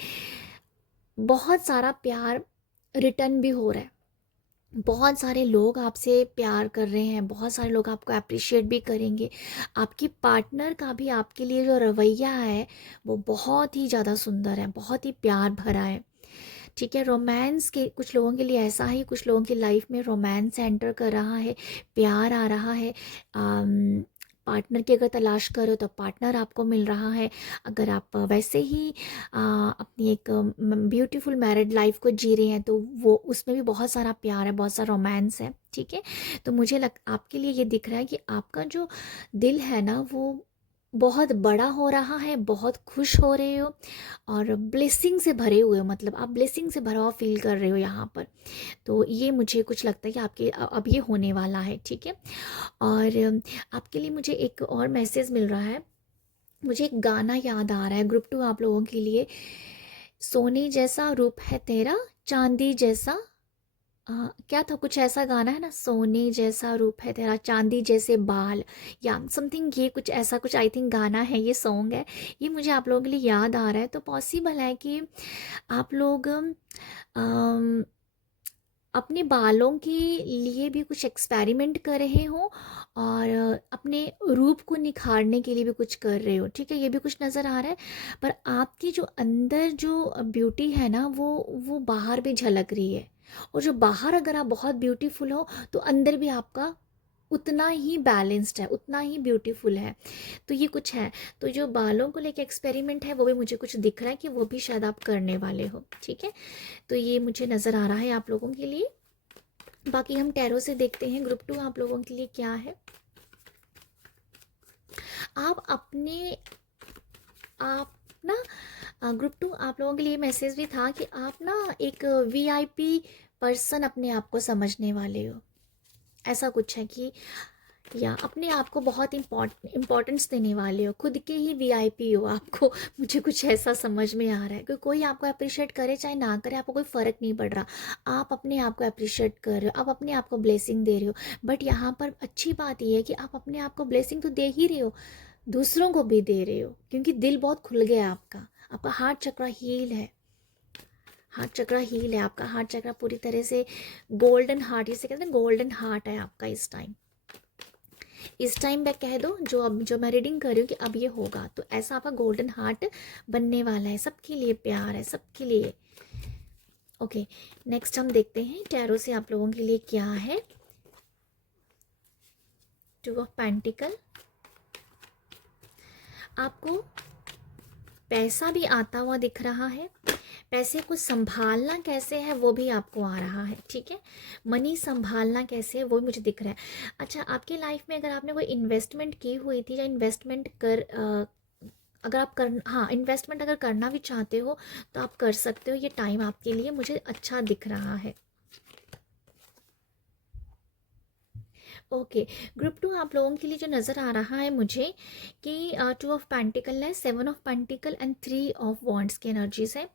बहुत सारा प्यार रिटर्न भी हो रहा है। बहुत सारे लोग आपसे प्यार कर रहे हैं, बहुत सारे लोग आपको अप्रिशिएट भी करेंगे। आपकी पार्टनर का भी आपके लिए जो रवैया है वो बहुत ही ज़्यादा सुंदर है, बहुत ही प्यार भरा है। ठीक है, रोमांस के कुछ लोगों के लिए ऐसा है, कुछ लोगों की लाइफ में रोमांस एंटर कर रहा है, प्यार आ रहा है। पार्टनर की अगर तलाश करो तो पार्टनर आपको मिल रहा है। अगर आप वैसे ही अपनी एक ब्यूटीफुल मैरिड लाइफ को जी रहे हैं तो वो उसमें भी बहुत सारा प्यार है, बहुत सारा रोमांस है। ठीक है, तो मुझे आपके लिए ये दिख रहा है कि आपका जो दिल है ना वो बहुत बड़ा हो रहा है, बहुत खुश हो रहे हो और ब्लेसिंग से भरे हुए हो, मतलब आप ब्लेसिंग से भरा हुआ फील कर रहे हो यहाँ पर। तो ये मुझे कुछ लगता है कि आपके अब ये होने वाला है। ठीक है, और आपके लिए मुझे एक और मैसेज मिल रहा है। मुझे एक गाना याद आ रहा है ग्रुप 2 आप लोगों के लिए। सोने जैसा रूप है तेरा, चांदी जैसा क्या था, कुछ ऐसा गाना है ना, सोने जैसा रूप है तेरा चांदी जैसे बाल, या समथिंग, ये कुछ ऐसा कुछ आई थिंक गाना है, ये सॉन्ग है। ये मुझे आप लोगों के लिए याद आ रहा है, तो पॉसिबल है कि आप लोग अपने बालों के लिए भी कुछ एक्सपेरिमेंट कर रहे हो, और अपने रूप को निखारने के लिए भी कुछ कर रहे हो, ठीक है, ये भी कुछ नज़र आ रहा है। पर आपकी जो अंदर जो ब्यूटी है ना, वो बाहर भी झलक रही है। और जो बाहर अगर आप बहुत ब्यूटीफुल हो, तो अंदर भी आपका उतना ही बैलेंस्ड है, उतना ही ब्यूटीफुल है। तो ये कुछ है। तो जो बालों को लेके एक्सपेरिमेंट है, वो भी मुझे कुछ दिख रहा है कि वो भी शायद आप करने वाले हो, ठीक है। तो ये मुझे नज़र आ रहा है आप लोगों के लिए। बाकी हम टैरो से देखते हैं ग्रुप 2 आप लोगों के लिए क्या है। आप अपने आप ना ग्रुप 2 आप लोगों के लिए मैसेज भी था कि आप ना एक वीआईपी पर्सन अपने आप को समझने वाले हो, ऐसा कुछ है कि, या अपने आप को बहुत इम्पोर्टेंस देने वाले हो, खुद के ही वीआईपी हो आपको। मुझे कुछ ऐसा समझ में आ रहा है कि कोई आपको अप्रिशिएट करे चाहे ना करे, आपको कोई फ़र्क नहीं पड़ रहा। आप अपने आप को अप्रिशिएट कर रहे हो, आप अपने आप को ब्लेसिंग दे रहे हो। बट यहाँ पर अच्छी बात यह है कि आप अपने आप को ब्लेसिंग तो दे ही रहे हो, दूसरों को भी दे रहे हो, क्योंकि दिल बहुत खुल गया है आपका। आपका हार्ट चक्रा हील है, हार्ट चक्रा हील है आपका। हार्ट चक्रा पूरी तरह से गोल्डन हार्ट, इसे कहते हैं गोल्डन हार्ट है आपका इस टाइम मैं कह दो, जो मैं रीडिंग कर रही हूँ कि अब ये होगा, तो ऐसा आपका गोल्डन हार्ट बनने वाला है। सबके लिए प्यार है, सबके लिए। ओके, नेक्स्ट हम देखते हैं टैरो से आप लोगों के लिए क्या है। 2 ऑफ पेंटिकल, आपको पैसा भी आता हुआ दिख रहा है। पैसे को संभालना कैसे है वो भी आपको आ रहा है, ठीक है। मनी संभालना कैसे है वो भी मुझे दिख रहा है। अच्छा, आपकी लाइफ में अगर आपने कोई इन्वेस्टमेंट की हुई थी, या इन्वेस्टमेंट अगर आप हाँ, इन्वेस्टमेंट अगर करना भी चाहते हो तो आप कर सकते हो। ये टाइम आपके लिए मुझे अच्छा दिख रहा है। ओके, ग्रुप 2 आप लोगों के लिए जो नज़र आ रहा है मुझे कि 2 ऑफ पेंटिकल है, 7 of pentacle and 3 of wands की एनर्जीज है।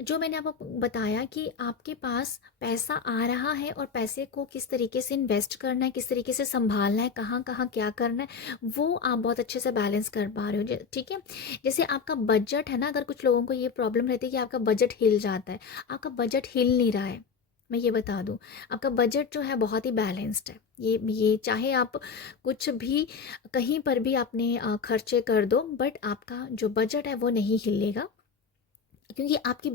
जो मैंने आपको बताया कि आपके पास पैसा आ रहा है, और पैसे को किस तरीके से इन्वेस्ट करना है, किस तरीके से संभालना है, कहाँ कहाँ क्या करना है, वो आप बहुत अच्छे से बैलेंस कर पा रहे हो, ठीक है। जैसे आपका बजट है ना, अगर कुछ लोगों को ये प्रॉब्लम रहती है कि आपका बजट हिल जाता है, आपका बजट हिल नहीं रहा है। मैं ये बता दूं, आपका बजट जो है बहुत ही बैलेंस्ड है। ये चाहे आप कुछ भी कहीं पर भी आपने खर्चे कर दो, बट आपका जो बजट है वो नहीं हिलेगा, क्योंकि आपकी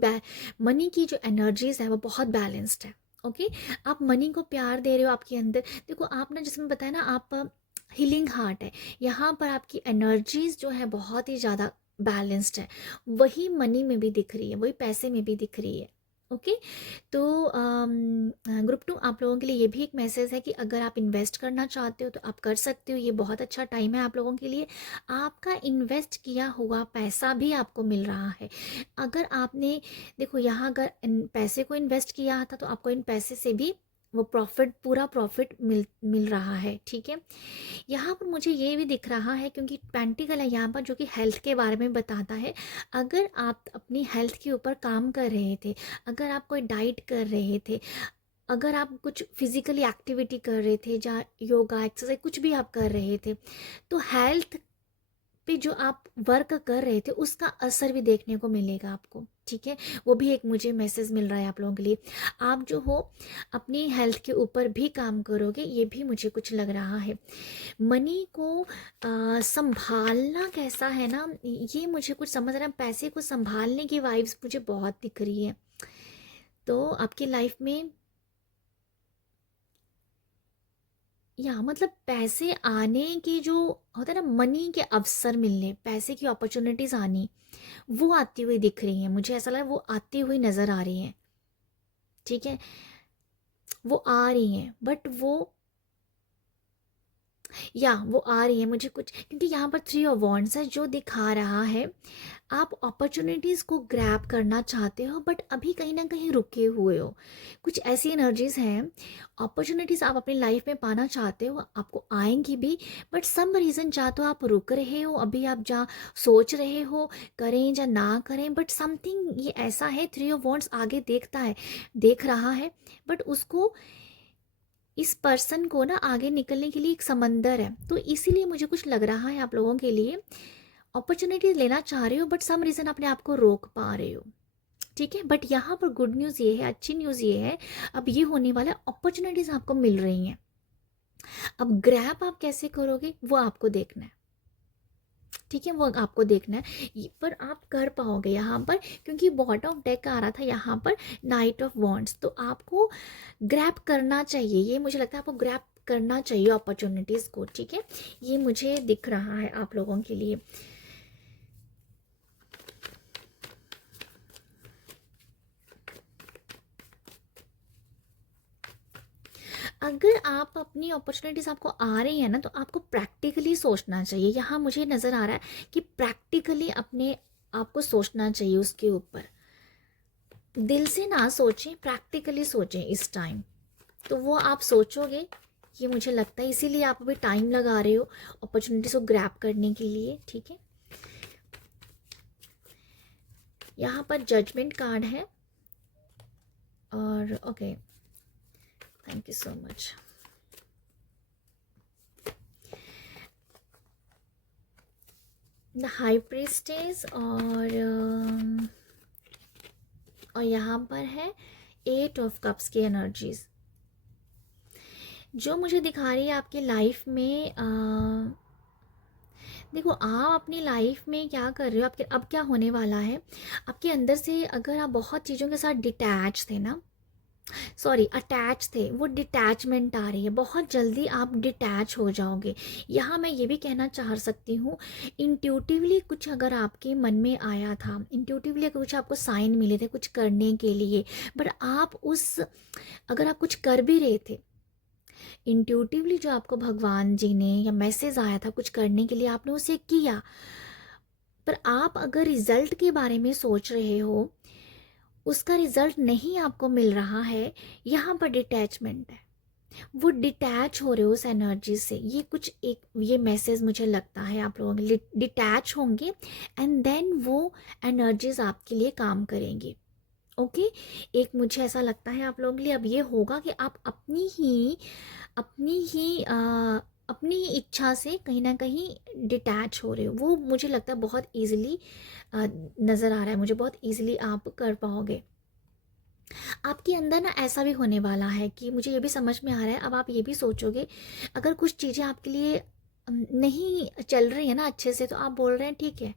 मनी की जो एनर्जीज है वो बहुत बैलेंस्ड है। ओके, आप मनी को प्यार दे रहे हो आपके अंदर। देखो आप ना, जिसमें बताया ना, आप हीलिंग हार्ट है, यहाँ पर आपकी एनर्जीज जो है बहुत ही ज़्यादा बैलेंस्ड है। वही मनी में भी दिख रही है, वही पैसे में भी दिख रही है। ओके, तो ग्रुप 2 आप लोगों के लिए ये भी एक मैसेज है कि अगर आप इन्वेस्ट करना चाहते हो तो आप कर सकते हो। ये बहुत अच्छा टाइम है आप लोगों के लिए। आपका इन्वेस्ट किया हुआ पैसा भी आपको मिल रहा है। अगर आपने, देखो यहाँ अगर पैसे को इन्वेस्ट किया था तो आपको इन पैसे से भी वो प्रॉफिट, पूरा प्रॉफिट मिल रहा है, ठीक है। यहाँ पर मुझे ये भी दिख रहा है, क्योंकि पेंटिकल है यहाँ पर जो कि हेल्थ के बारे में बताता है। अगर आप अपनी हेल्थ के ऊपर काम कर रहे थे, अगर आप कोई डाइट कर रहे थे, अगर आप कुछ फिजिकली एक्टिविटी कर रहे थे, जहाँ योगा एक्सरसाइज कुछ भी आप कर रहे थे, तो हेल्थ पे जो आप वर्क कर रहे थे उसका असर भी देखने को मिलेगा आपको, ठीक है। वो भी एक मुझे मैसेज मिल रहा है आप लोगों के लिए। आप जो हो अपनी हेल्थ के ऊपर भी काम करोगे, ये भी मुझे कुछ लग रहा है। मनी को संभालना कैसा है ना, ये मुझे कुछ समझ रहा है। पैसे को संभालने की वाइब्स मुझे बहुत दिख रही है। तो आपकी लाइफ में, या मतलब पैसे आने की जो होता है ना, मनी के अवसर मिलने, पैसे की अपॉर्चुनिटीज आनी, वो आती हुई दिख रही हैं मुझे। ऐसा लग रहा है वो आती हुई नज़र आ रही हैं, ठीक है। वो आ रही हैं, बट वो या वो आ रही है मुझे कुछ, क्योंकि यहाँ पर थ्री ऑफ वॉन्ड्स है जो दिखा रहा है आप अपॉर्चुनिटीज़ को ग्रैब करना चाहते हो बट अभी कहीं ना कहीं रुके हुए हो। कुछ ऐसी एनर्जीज हैं, अपॉर्चुनिटीज़ आप अपनी लाइफ में पाना चाहते हो, आपको आएंगी भी, बट सम रीज़न चाह तो आप रुक रहे हो, अभी आप जहाँ सोच रहे हो करें या ना करें, बट समथिंग ये ऐसा है, थ्री ऑफ वॉन्ड्स आगे देखता है, देख रहा है, बट उसको, इस पर्सन को ना आगे निकलने के लिए एक समंदर है, तो इसीलिए मुझे कुछ लग रहा है आप लोगों के लिए अपॉर्चुनिटी लेना चाह रहे हो बट सम रीज़न अपने आप को रोक पा रहे हो। ठीक है, बट यहाँ पर गुड न्यूज़ ये है, अच्छी न्यूज़ ये है, अब ये होने वाला है, अपॉर्चुनिटीज़ आपको मिल रही हैं। अब ग्रैब आप कैसे करोगे वो आपको देखना है। ठीक है, वो आपको देखना है, पर आप कर पाओगे यहाँ पर, क्योंकि बॉटम ऑफ डेक आ रहा था यहाँ पर नाइट ऑफ वॉन्ड्स, तो आपको ग्रैब करना चाहिए, ये मुझे लगता है आपको ग्रैब करना चाहिए अपॉर्चुनिटीज़ को। ठीक है, ये मुझे दिख रहा है आप लोगों के लिए। अगर आप अपनी अपॉर्चुनिटीज़ आपको आ रही है ना, तो आपको प्रैक्टिकली सोचना चाहिए, यहाँ मुझे नज़र आ रहा है कि प्रैक्टिकली अपने आपको सोचना चाहिए उसके ऊपर, दिल से ना सोचें, प्रैक्टिकली सोचें इस टाइम, तो वो आप सोचोगे, ये मुझे लगता है, इसीलिए आप अभी टाइम लगा रहे हो अपॉर्चुनिटीज़ को ग्रैब करने के लिए। ठीक है, यहाँ पर जजमेंट कार्ड है, और okay, thank you so much. The high priestess, और यहाँ पर है एट ऑफ कप्स की एनर्जीज, जो मुझे दिखा रही है आपकी लाइफ में। देखो, आप अपनी लाइफ में क्या कर रहे हो, आपके अब क्या होने वाला है, आपके अंदर से अगर आप बहुत चीज़ों के साथ डिटैच थे ना, सॉरी अटैच थे, वो डिटैचमेंट आ रही है, बहुत जल्दी आप डिटैच हो जाओगे। यहाँ मैं ये भी कहना चाह सकती हूँ, इंट्यूटिवली कुछ अगर आपके मन में आया था, इंट्यूटिवली कुछ आपको साइन मिले थे कुछ करने के लिए, बट आप उस, अगर आप कुछ कर भी रहे थे इंट्यूटिवली, जो आपको भगवान जी ने या मैसेज आया था कुछ करने के लिए, आपने उसे किया, पर आप अगर रिजल्ट के बारे में सोच रहे हो, उसका रिजल्ट नहीं आपको मिल रहा है, यहाँ पर डिटैचमेंट है, वो डिटैच हो रहे हो उस एनर्जी से, ये कुछ एक ये मैसेज मुझे लगता है आप लोगों के डिटैच होंगे, एंड देन वो एनर्जीज आपके लिए काम करेंगी। ओके, एक मुझे ऐसा लगता है आप लोगों के लिए अब ये होगा कि आप अपनी ही इच्छा से कहीं ना कहीं डिटैच हो रहे हो, वो मुझे लगता है बहुत इजीली नज़र आ रहा है मुझे, बहुत इजीली आप कर पाओगे। आपके अंदर ना ऐसा भी होने वाला है कि मुझे ये भी समझ में आ रहा है, अब आप ये भी सोचोगे, अगर कुछ चीज़ें आपके लिए नहीं चल रही है ना अच्छे से, तो आप बोल रहे हैं ठीक है,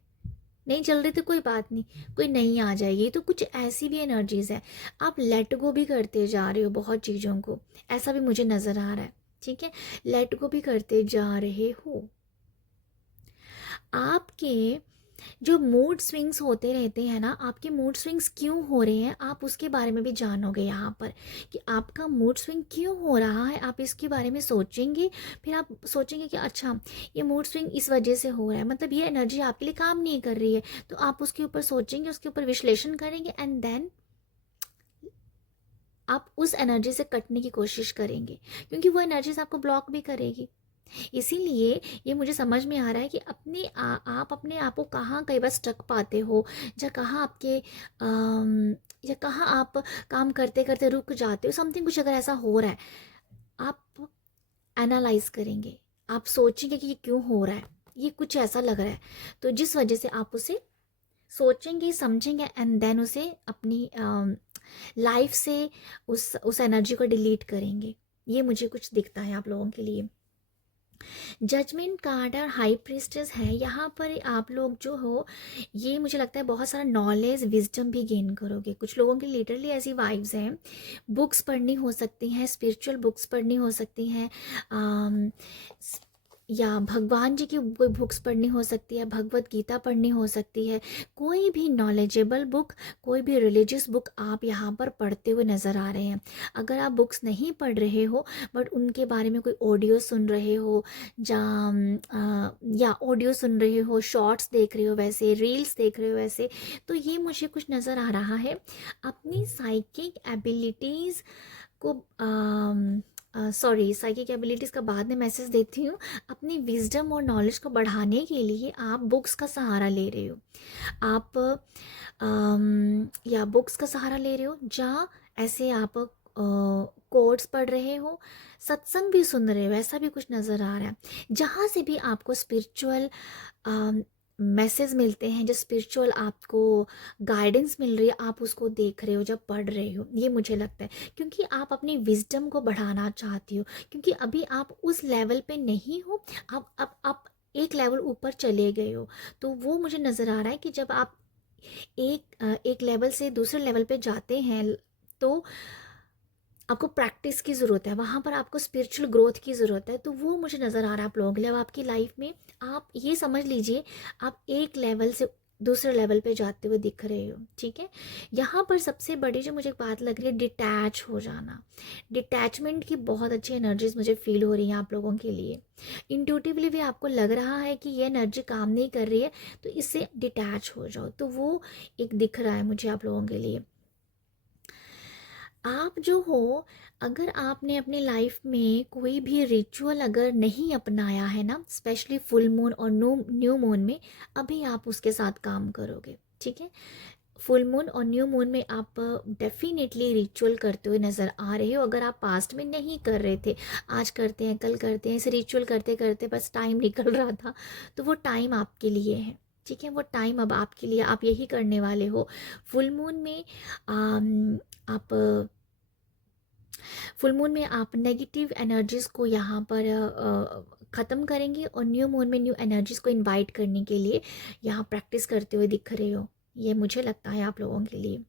नहीं चल रही तो कोई बात नहीं, कोई नहीं आ जाएगी, तो कुछ ऐसी भी एनर्जीज है, आप लेट गो भी करते जा रहे हो बहुत चीज़ों को, ऐसा भी मुझे नज़र आ रहा है। ठीक है, लेट गो भी करते जा रहे हो। आपके जो मूड स्विंग्स होते रहते हैं ना, आपके मूड स्विंग्स क्यों हो रहे हैं, आप उसके बारे में भी जानोगे यहाँ पर, कि आपका मूड स्विंग क्यों हो रहा है, आप इसके बारे में सोचेंगे, फिर आप सोचेंगे कि अच्छा ये मूड स्विंग इस वजह से हो रहा है, मतलब ये एनर्जी आपके लिए काम नहीं कर रही है, तो आप उसके ऊपर सोचेंगे, उसके ऊपर विश्लेषण करेंगे, एंड देन आप उस एनर्जी से कटने की कोशिश करेंगे, क्योंकि वो एनर्जीज आपको ब्लॉक भी करेगी। इसीलिए ये मुझे समझ में आ रहा है कि आप अपने आप को कहाँ कई बार स्टक पाते हो, या कहाँ आपके या कहाँ आप काम करते करते रुक जाते हो, समथिंग कुछ अगर ऐसा हो रहा है, आप एनालाइज करेंगे, आप सोचेंगे कि ये क्यों हो रहा है, ये कुछ ऐसा लग रहा है, तो जिस वजह से आप उसे सोचेंगे, समझेंगे, एंड देन उसे अपनी लाइफ से उस एनर्जी को डिलीट करेंगे। ये मुझे कुछ दिखता है आप लोगों के लिए। जजमेंट कार्ड और हाई प्रीस्टेस है, यहाँ पर आप लोग जो हो, ये मुझे लगता है बहुत सारा नॉलेज विजडम भी गेन करोगे। कुछ लोगों की लिटरली ऐसी वाइब्स हैं, बुक्स पढ़नी हो सकती हैं, स्पिरिचुअल बुक्स पढ़नी हो सकती हैं, या भगवान जी की कोई बुक्स पढ़नी हो सकती है, भगवत गीता पढ़नी हो सकती है, कोई भी नॉलेजेबल बुक, कोई भी रिलीजियस बुक आप यहाँ पर पढ़ते हुए नज़र आ रहे हैं। अगर आप बुक्स नहीं पढ़ रहे हो बट उनके बारे में कोई ऑडियो सुन रहे हो, या ऑडियो सुन रहे हो, शॉर्ट्स देख रहे हो, वैसे रील्स देख रहे हो वैसे, तो ये मुझे कुछ नज़र आ रहा है। अपनी साइकिक एबिलिटीज़ को सॉरी, साइकिक एबिलिटीज़ का बाद में मैसेज देती हूँ। अपनी विजडम और नॉलेज को बढ़ाने के लिए आप बुक्स का सहारा ले रहे हो, आप या बुक्स का सहारा ले रहे हो, जहाँ ऐसे आप कोट्स पढ़ रहे हो, सत्संग भी सुन रहे हो, ऐसा भी कुछ नज़र आ रहा है। जहाँ से भी आपको स्पिरिचुअल मैसेज मिलते हैं, जो स्पिरिचुअल आपको गाइडेंस मिल रही है, आप उसको देख रहे हो जब पढ़ रहे हो, ये मुझे लगता है। क्योंकि आप अपनी विजडम को बढ़ाना चाहती हो, क्योंकि अभी आप उस लेवल पे नहीं हो, आप एक लेवल ऊपर चले गए हो। तो वो मुझे नज़र आ रहा है कि जब आप एक लेवल से दूसरे लेवल पे जाते हैं तो आपको प्रैक्टिस की ज़रूरत है, वहाँ पर आपको स्पिरिचुअल ग्रोथ की ज़रूरत है। तो वो मुझे नज़र आ रहा है आप लोगों के लिए। अब आपकी लाइफ में आप ये समझ लीजिए, आप एक लेवल से दूसरे लेवल पे जाते हुए दिख रहे हो, ठीक है। यहाँ पर सबसे बड़ी जो मुझे बात लग रही है, डिटैच हो जाना। डिटैचमेंट की बहुत अच्छी एनर्जीज मुझे फील हो रही हैं आप लोगों के लिए। इंट्यूटिवली भी आपको लग रहा है कि ये एनर्जी काम नहीं कर रही है, तो इससे डिटैच हो जाओ। तो वो एक दिख रहा है मुझे आप लोगों के लिए। आप जो हो, अगर आपने अपनी लाइफ में कोई भी रिचुअल अगर नहीं अपनाया है ना, स्पेशली फुल मून और न्यू मून में, अभी आप उसके साथ काम करोगे, ठीक है। फुल मून और न्यू मून में आप डेफिनेटली रिचुअल करते हुए नज़र आ रहे हो। अगर आप पास्ट में नहीं कर रहे थे, आज करते हैं, कल करते हैं, इसे रिचुअल करते करते बस टाइम निकल रहा था, तो वो टाइम आपके लिए है, ठीक है। वो टाइम अब आपके लिए, आप यही करने वाले हो। फुल मून में आप फुल मून में आप नेगेटिव एनर्जीज़ को यहाँ पर ख़त्म करेंगे, और न्यू मून में न्यू एनर्जीज़ को इनवाइट करने के लिए यहाँ प्रैक्टिस करते हुए दिख रहे हो, ये मुझे लगता है आप लोगों के लिए।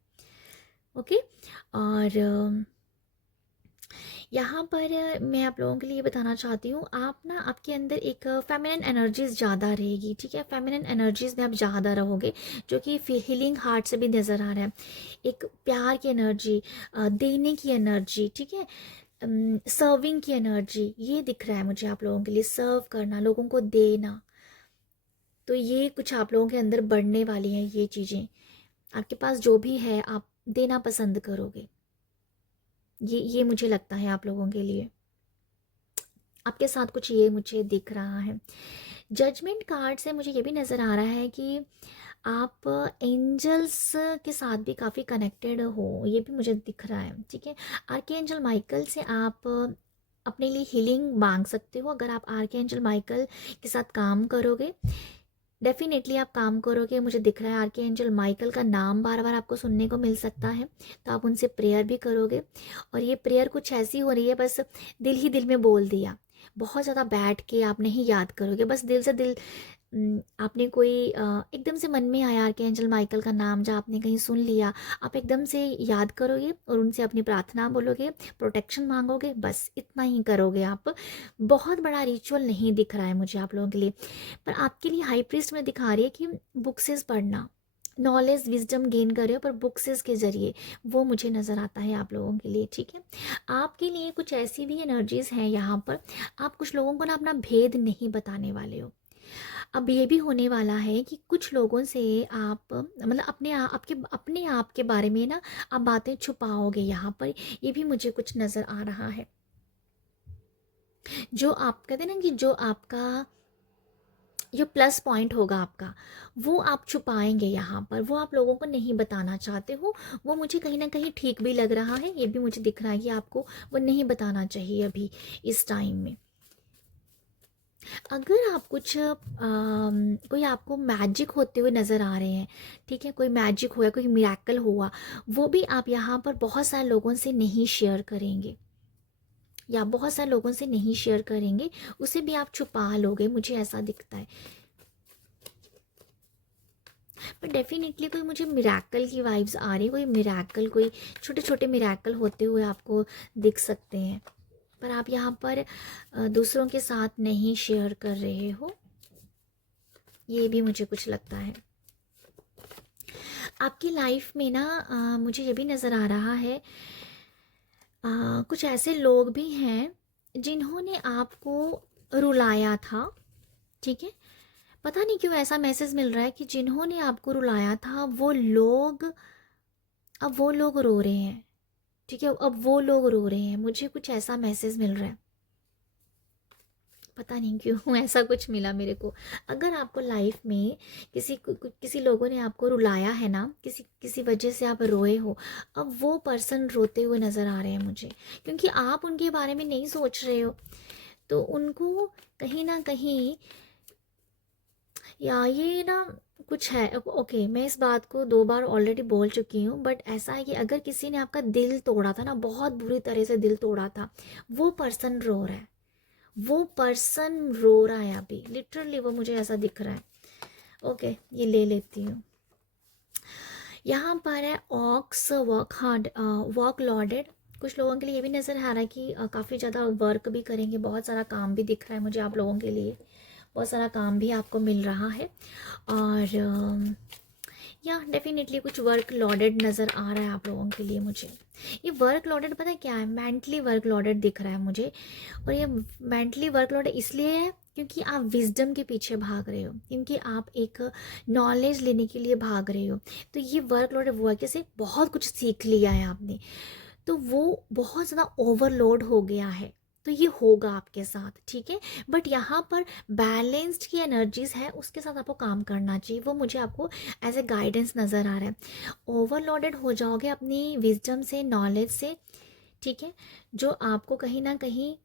ओके। और यहाँ पर मैं आप लोगों के लिए बताना चाहती हूँ, आप ना, आपके अंदर एक फेमिनिन एनर्जीज ज़्यादा रहेगी, ठीक है। फेमिनिन एनर्जीज में आप ज़्यादा रहोगे, जो कि हीलिंग हार्ट से भी नज़र आ रहा है। एक प्यार की एनर्जी, देने की एनर्जी, ठीक है, सर्विंग की एनर्जी, ये दिख रहा है मुझे आप लोगों के लिए। सर्व करना, लोगों को देना, तो ये कुछ आप लोगों के अंदर बढ़ने वाली हैं ये चीज़ें। आपके पास जो भी है आप देना पसंद करोगे, ये मुझे लगता है आप लोगों के लिए। आपके साथ कुछ ये मुझे दिख रहा है। जजमेंट कार्ड से मुझे ये भी नज़र आ रहा है कि आप एंजल्स के साथ भी काफ़ी कनेक्टेड हो, ये भी मुझे दिख रहा है, ठीक है। आर्कएंजल माइकल से आप अपने लिए हीलिंग मांग सकते हो। अगर आप आर्कएंजल माइकल के साथ काम करोगे, डेफिनेटली आप काम करोगे, मुझे दिख रहा है आर्कएंजल माइकल का नाम बार बार आपको सुनने को मिल सकता है, तो आप उनसे प्रेयर भी करोगे। और ये प्रेयर कुछ ऐसी हो रही है, बस दिल ही दिल में बोल दिया, बहुत ज़्यादा बैठ के आप नहीं याद करोगे, बस दिल से दिल, आपने कोई एकदम से मन में आया आर्कएंजल माइकल का नाम, जहाँ आपने कहीं सुन लिया, आप एकदम से याद करोगे और उनसे अपनी प्रार्थना बोलोगे, प्रोटेक्शन मांगोगे, बस इतना ही करोगे आप। बहुत बड़ा रिचुअल नहीं दिख रहा है मुझे आप लोगों के लिए। पर आपके लिए हाई प्रीस्ट में दिखा रही है कि बुक्सेस पढ़ना, नॉलेज विजडम गेन कर रहे हो, पर बुक्सेस के ज़रिए, वो मुझे नज़र आता है आप लोगों के लिए, ठीक है। आपके लिए कुछ ऐसी भी एनर्जीज़ हैं यहाँ पर, आप कुछ लोगों को ना अपना भेद नहीं बताने वाले हो। अब ये भी होने वाला है कि कुछ लोगों से आप, मतलब अपने आप के बारे में ना आप बातें छुपाओगे यहाँ पर, ये भी मुझे कुछ नज़र आ रहा है। जो आप कहते हैं ना कि जो आपका जो प्लस पॉइंट होगा आपका, वो आप छुपाएंगे यहाँ पर, वो आप लोगों को नहीं बताना चाहते हो। वो मुझे कहीं ना कहीं ठीक भी लग रहा है, ये भी मुझे दिख रहा है कि आपको वो नहीं बताना चाहिए अभी इस टाइम में। अगर आप कुछ कोई आपको मैजिक होते हुए नज़र आ रहे हैं, ठीक है, कोई मैजिक हुआ, कोई मिरेकल हुआ, वो भी आप यहाँ पर बहुत सारे लोगों से नहीं शेयर करेंगे, या बहुत सारे लोगों से नहीं शेयर करेंगे, उसे भी आप छुपा लोगे, मुझे ऐसा दिखता है। पर डेफिनेटली कोई मुझे मिरेकल की वाइब्स आ रही है, कोई मिरेकल, कोई छोटे छोटे मिरेकल होते हुए आपको दिख सकते हैं। पर आप यहाँ पर दूसरों के साथ नहीं शेयर कर रहे हो, ये भी मुझे कुछ लगता है। आपकी लाइफ में ना मुझे ये भी नज़र आ रहा है, कुछ ऐसे लोग भी हैं जिन्होंने आपको रुलाया था, ठीक है। पता नहीं क्यों ऐसा मैसेज मिल रहा है कि जिन्होंने आपको रुलाया था वो लोग, अब वो लोग रो रहे हैं, ठीक है। अब वो लोग रो रहे हैं, मुझे कुछ ऐसा मैसेज मिल रहा है, पता नहीं क्यों ऐसा कुछ मिला मेरे को। अगर आपको लाइफ में किसी लोगों ने आपको रुलाया है ना, किसी वजह से आप रोए हो, अब वो पर्सन रोते हुए नज़र आ रहे हैं मुझे, क्योंकि आप उनके बारे में नहीं सोच रहे हो, तो उनको कहीं ना कहीं, या ये ना कुछ है। ओके, मैं इस बात को 2 बार ऑलरेडी बोल चुकी हूँ, बट ऐसा है कि अगर किसी ने आपका दिल तोड़ा था ना, बहुत बुरी तरह से दिल तोड़ा था, वो पर्सन रो रहा है, वो पर्सन रो रहा है अभी, लिटरली वो मुझे ऐसा दिख रहा है। ओके, ये ले लेती हूँ। यहाँ पर है ऑक्स वर्क हार्ड वर्क लॉडेड। कुछ लोगों के लिए ये भी नज़र आ रहा है कि काफ़ी ज़्यादा वर्क भी करेंगे, बहुत सारा काम भी दिख रहा है मुझे आप लोगों के लिए, बहुत सारा काम भी आपको मिल रहा है। और या डेफिनेटली कुछ वर्क लॉडेड नज़र आ रहा है आप लोगों के लिए मुझे। ये वर्क लॉडेड पता है क्या है, मेंटली वर्क लॉडेड दिख रहा है मुझे। और ये मेंटली वर्क लॉडेड इसलिए है क्योंकि आप विजडम के पीछे भाग रहे हो, क्योंकि आप एक नॉलेज लेने के लिए भाग रहे हो। तो ये वर्क लॉडेड वो है कि से बहुत कुछ सीख लिया है आपने, तो वो बहुत ज़्यादा ओवरलोड हो गया है, तो ये होगा आपके साथ, ठीक है। बट यहाँ पर बैलेंस्ड की एनर्जीज है, उसके साथ आपको काम करना चाहिए, वो मुझे आपको एज ए गाइडेंस नज़र आ रहा है। ओवरलोडेड हो जाओगे अपनी विजडम से, नॉलेज से, ठीक है, जो आपको कहीं ना कहीं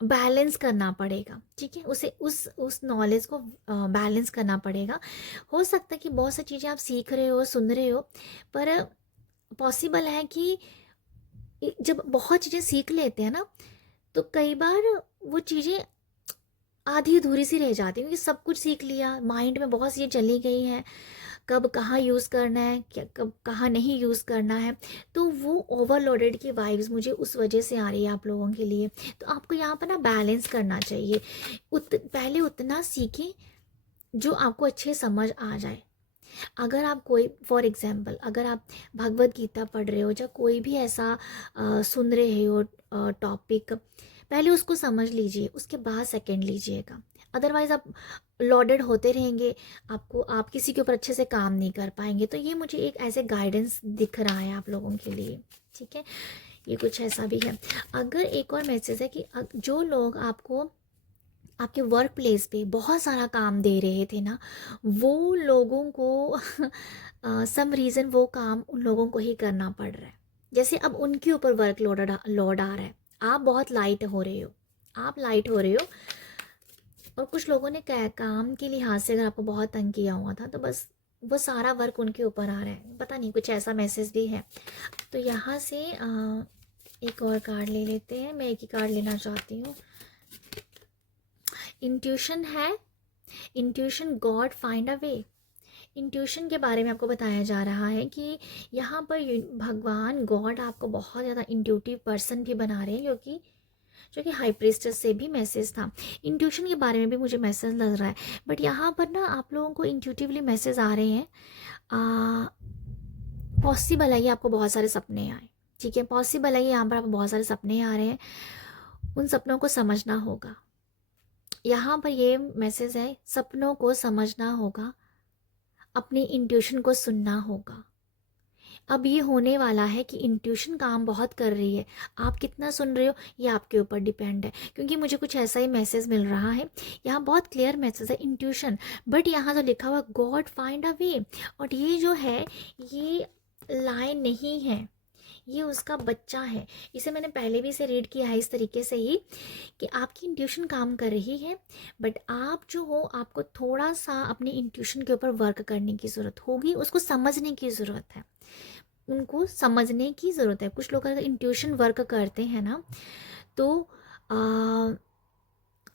बैलेंस करना पड़ेगा, ठीक है। उसे उस नॉलेज को बैलेंस करना पड़ेगा। हो सकता है कि बहुत सी चीज़ें आप सीख रहे हो, सुन रहे हो, पर पॉसिबल है कि जब बहुत चीज़ें सीख लेते हैं ना, तो कई बार वो चीज़ें आधी अधूरी सी रह जाती हैं, क्योंकि सब कुछ सीख लिया, माइंड में बहुत सी चली गई हैं, कब कहाँ यूज़ करना है, क्या कब कहाँ नहीं यूज़ करना है, तो वो ओवरलोडेड की वाइब्स मुझे उस वजह से आ रही है आप लोगों के लिए। तो आपको यहाँ पर ना बैलेंस करना चाहिए, पहले उतना सीखें जो आपको अच्छे समझ आ जाए। अगर आप कोई फॉर एग्जांपल अगर आप भगवत गीता पढ़ रहे हो या कोई भी ऐसा सुन रहे हो टॉपिक, पहले उसको समझ लीजिए, उसके बाद सेकंड लीजिएगा। अदरवाइज आप लॉडेड होते रहेंगे, आप किसी के ऊपर अच्छे से काम नहीं कर पाएंगे। तो ये मुझे एक ऐसे गाइडेंस दिख रहा है आप लोगों के लिए, ठीक है। ये कुछ ऐसा भी है। अगर एक और मैसेज है कि जो लोग आपको आपके वर्क प्लेस पे बहुत सारा काम दे रहे थे ना, वो लोगों को सम रीज़न वो काम उन लोगों को ही करना पड़ रहा है। जैसे अब उनके ऊपर वर्क लोड आ रहा है, आप बहुत लाइट हो रहे हो, आप लाइट हो रहे हो, और कुछ लोगों ने काम के लिहाज से अगर आपको बहुत तंग किया हुआ था, तो बस वो सारा वर्क उनके ऊपर आ रहा है। पता नहीं, कुछ ऐसा मैसेज भी है। तो यहाँ से एक और कार्ड ले लेते हैं, मैं एक ही कार्ड लेना चाहती हूँ। इंट्यूशन है, intuition God find a way. Intuition के बारे में आपको बताया जा रहा है कि यहाँ पर भगवान गॉड आपको बहुत ज़्यादा इंट्यूटिव पर्सन भी बना रहे हैं, जो कि हाई प्रीस्टेस से भी मैसेज था। इंट्यूशन के बारे में भी मुझे मैसेज लग रहा है, बट यहाँ पर ना आप लोगों को इंट्यूटिवली मैसेज आ रहे हैं। पॉसिबल है ये आपको बहुत सारे सपने आए, ठीक है, पॉसिबल है यहाँ पर आपको बहुत सारे सपने आ रहे हैं, उन सपनों को समझना होगा। यहाँ पर ये मैसेज है, सपनों को समझना होगा, अपनी इंट्यूशन को सुनना होगा। अब ये होने वाला है कि इंट्यूशन काम बहुत कर रही है, आप कितना सुन रहे हो ये आपके ऊपर डिपेंड है, क्योंकि मुझे कुछ ऐसा ही मैसेज मिल रहा है। यहाँ बहुत क्लियर मैसेज है इंट्यूशन, बट यहाँ जो लिखा हुआ गॉड फाइंड अ वे, और ये जो है ये लाइन नहीं है, ये उसका बच्चा है। इसे मैंने पहले भी इसे रीड किया है इस तरीके से ही कि आपकी इंट्यूशन काम कर रही है, बट आप जो हो आपको थोड़ा सा अपनी इंट्यूशन के ऊपर वर्क करने की ज़रूरत होगी, उसको समझने की ज़रूरत है, उनको समझने की ज़रूरत है। कुछ लोग अगर इंट्यूशन वर्क करते हैं ना, तो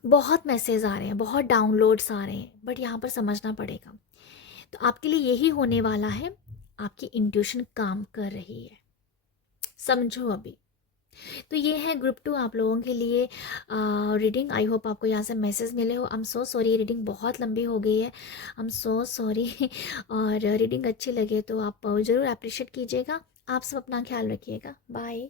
बहुत मैसेज आ रहे हैं, बहुत डाउनलोड्स आ रहे हैं, बट यहाँ पर समझना पड़ेगा। तो आपके लिए यही होने वाला है, आपकी इंट्यूशन काम कर रही है, समझो अभी। तो ये है ग्रुप 2 आप लोगों के लिए रीडिंग। आई होप आपको यहाँ से मैसेज मिले हो। I am so sorry, reading बहुत लंबी हो गई है, आई एम सो सॉरी। और रीडिंग अच्छी लगे तो आप ज़रूर अप्रिशिएट कीजिएगा। आप सब अपना ख्याल रखिएगा। बाय।